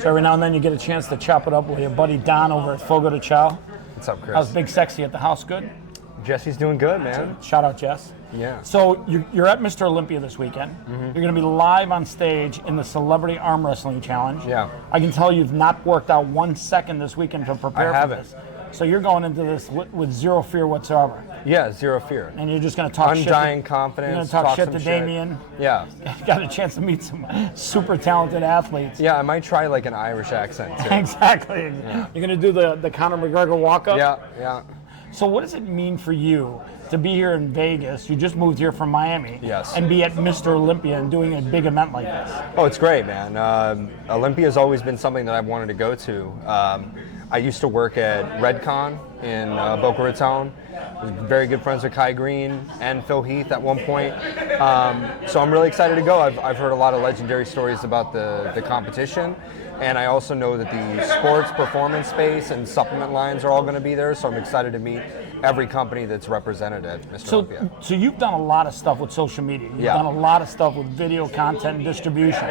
So every now and then you get a chance to chop it up with your buddy Don over at Fogo de Chao. What's up, Chris? How's Big Sexy at the house? Good? Jesse's doing good, man. Shout out, Jess. Yeah. So you're at Mr. Olympia this weekend. You're going to be live on stage in the Celebrity Arm Wrestling Challenge. Yeah. I can tell you've not worked out 1 second this weekend to prepare for this. So you're going into this with zero fear whatsoever. Yeah, zero fear. And you're just going to talk shit. Undying confidence. You're going to talk shit to Damien. Yeah. Got a chance to meet some super talented athletes. Yeah, I might try like an Irish accent too. Exactly. Yeah. You're going to do the Conor McGregor walk-up? Yeah. So what does it mean for you to be here in Vegas? You just moved here from Miami. Yes. And be at Mr. Olympia and doing a big event like this. Oh, it's great, man. Olympia has always been something that I've wanted to go to. I used to work at Redcon in Boca Raton. I was very good friends with Kai Green and Phil Heath at one point. So I'm really excited to go. I've heard a lot of legendary stories about the competition. And I also know that the sports performance space and supplement lines are all going to be there. So I'm excited to meet every company that's represented at Mr. Olympia. So you've done a lot of stuff with social media. You've done a lot of stuff with video content and distribution.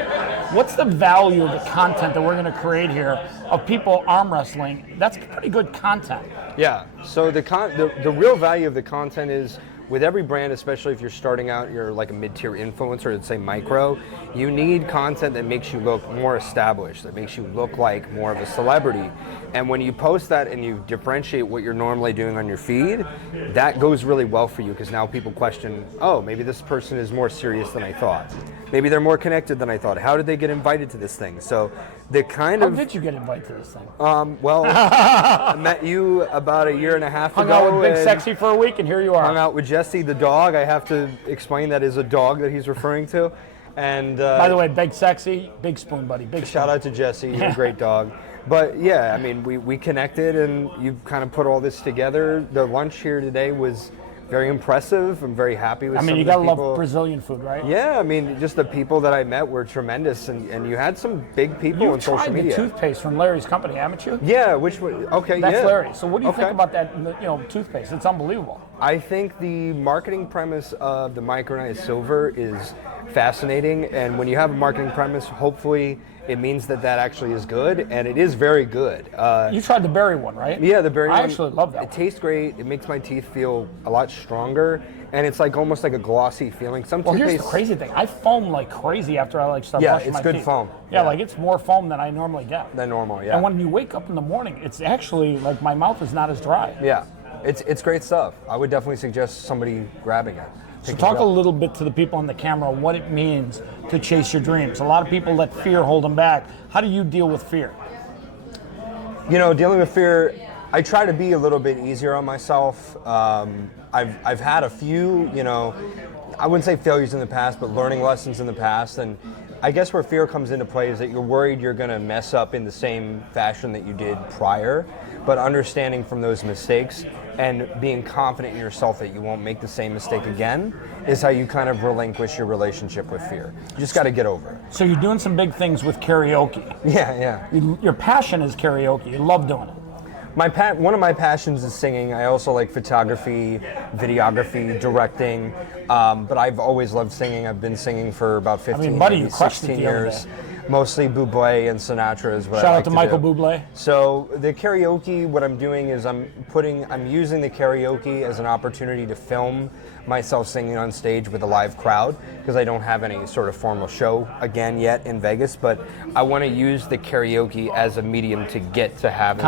What's the value of the content that we're going to create here of people arm wrestling? That's pretty good content. Yeah. So the real value of the content is, with every brand, especially if you're starting out, you're like a mid-tier influencer, let's say micro, you need content that makes you look more established, that makes you look like more of a celebrity. And when you post that and you differentiate what you're normally doing on your feed, that goes really well for you, because now people question, oh, maybe this person is more serious than I thought. Maybe they're more connected than I thought. How did they get invited to this thing? So the kind of... How did you get invited to this thing? Well, I met you about a year and a half ago. Hung out with Big Sexy for a week, and here you are. Hung out with Jesse the dog. I have to explain that is a dog that he's referring to. And by the way, Big Sexy, big spoon, buddy. Big spoon. Shout out to Jesse. You're a great dog. But yeah, I mean, we connected, and you kind of put all this together. The lunch here today was very impressive. I'm very happy with some of the people. I mean, you gotta love Brazilian food, right? Yeah, I mean, just the people that I met were tremendous, and you had some big people on social media. You tried the toothpaste from Larry's company, haven't you? Yeah, which one? Okay, That's yeah. Larry. So what do you think about that, toothpaste? It's unbelievable. I think the marketing premise of the micronized silver is fascinating, and when you have a marketing premise, hopefully it means that actually is good, and it is very good. You tried the berry one, right? Yeah, the berry one. I actually love that. It tastes great. It makes my teeth feel a lot stronger, and it's like almost like a glossy feeling. Here's the crazy thing. I foam like crazy after I start brushing my teeth. Yeah, it's good foam. Yeah, like it's more foam than I normally get. Than normal, yeah. And when you wake up in the morning, it's actually like my mouth is not as dry. Yeah, it's great stuff. I would definitely suggest somebody grabbing it. So talk a little bit to the people on the camera what it means to chase your dreams. A lot of people let fear hold them back. How do you deal with fear? Dealing with fear, I try to be a little bit easier on myself. I've had a few, I wouldn't say failures in the past, but learning lessons in the past. And I guess where fear comes into play is that you're worried you're going to mess up in the same fashion that you did prior, but understanding from those mistakes and being confident in yourself that you won't make the same mistake again is how you kind of relinquish your relationship with fear. You just got to get over it. So you're doing some big things with karaoke. Yeah. Your passion is karaoke. You love doing it. One of my passions is singing. I also like photography, videography, directing, but I've always loved singing. I've been singing for about 16 years. Mostly Bublé and Sinatra is what I like to do. Shout out to Michael Bublé. So the karaoke, what I'm doing is I'm using the karaoke as an opportunity to film myself singing on stage with a live crowd, because I don't have any sort of formal show again yet in Vegas, but I want to use the karaoke as a medium to get to have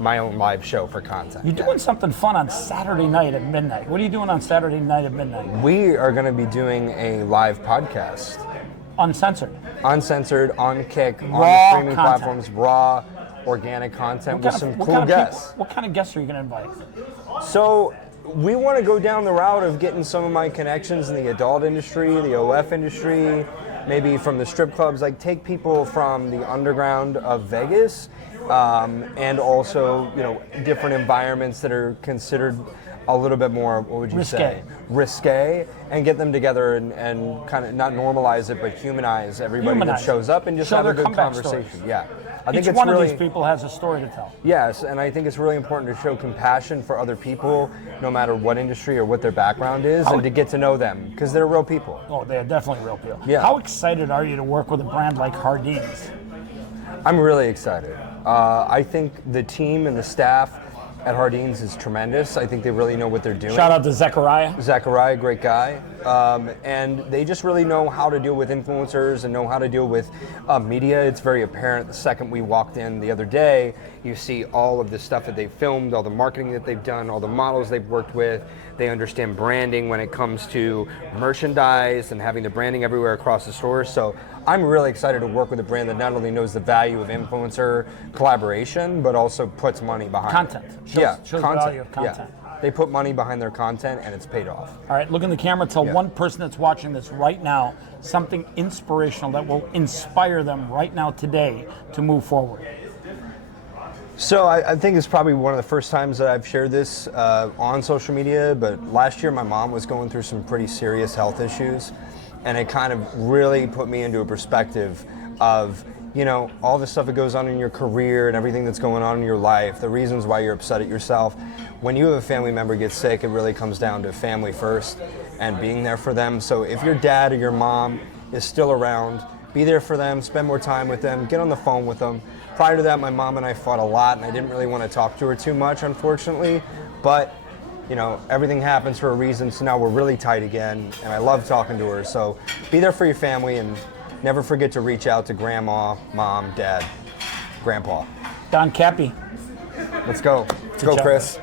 my own live show for content. You're doing something fun on Saturday night at midnight. What are you doing on Saturday night at midnight? We are going to be doing a live podcast. Uncensored, on Kick, on the streaming platforms, raw, organic content with some cool guests. What kind of guests are you going to invite? So we want to go down the route of getting some of my connections in the adult industry, the OF industry, maybe from the strip clubs, like take people from the underground of Vegas, and also, different environments that are considered a little bit more, what would you say? Risque, and get them together and kind of not normalize it, but humanize everybody that shows up and just have a good conversation. Stories. Yeah. I think each one of these people has a story to tell. Yes, and I think it's really important to show compassion for other people, no matter what industry or what their background is, and to get to know them, because they're real people. Oh, they're definitely real people. Yeah. How excited are you to work with a brand like Hardeen's? I'm really excited. I think the team and the staff at Hardeen's is tremendous. I think they really know what they're doing. Shout out to Zechariah. Zechariah, great guy. And they just really know how to deal with influencers and know how to deal with media. It's very apparent the second we walked in the other day, you see all of the stuff that they've filmed, all the marketing that they've done, all the models they've worked with. They understand branding when it comes to merchandise and having the branding everywhere across the store. So I'm really excited to work with a brand that not only knows the value of influencer collaboration, but also puts money behind Content. Shows the value of content. Yeah. They put money behind their content and it's paid off. All right, look in the camera. Tell one person that's watching this right now something inspirational that will inspire them right now today to move forward. So I think it's probably one of the first times that I've shared this on social media, but last year my mom was going through some pretty serious health issues, and it kind of really put me into a perspective of, you know, all the stuff that goes on in your career and everything that's going on in your life, the reasons why you're upset at yourself. When you have a family member get sick, it really comes down to family first and being there for them. So if your dad or your mom is still around, be there for them, spend more time with them, get on the phone with them. Prior to that, my mom and I fought a lot, and I didn't really want to talk to her too much, unfortunately. But, you know, everything happens for a reason, so now we're really tight again, and I love talking to her. So be there for your family, and never forget to reach out to grandma, mom, dad, grandpa. Don Cappy. Let's go. Let's go, Chris.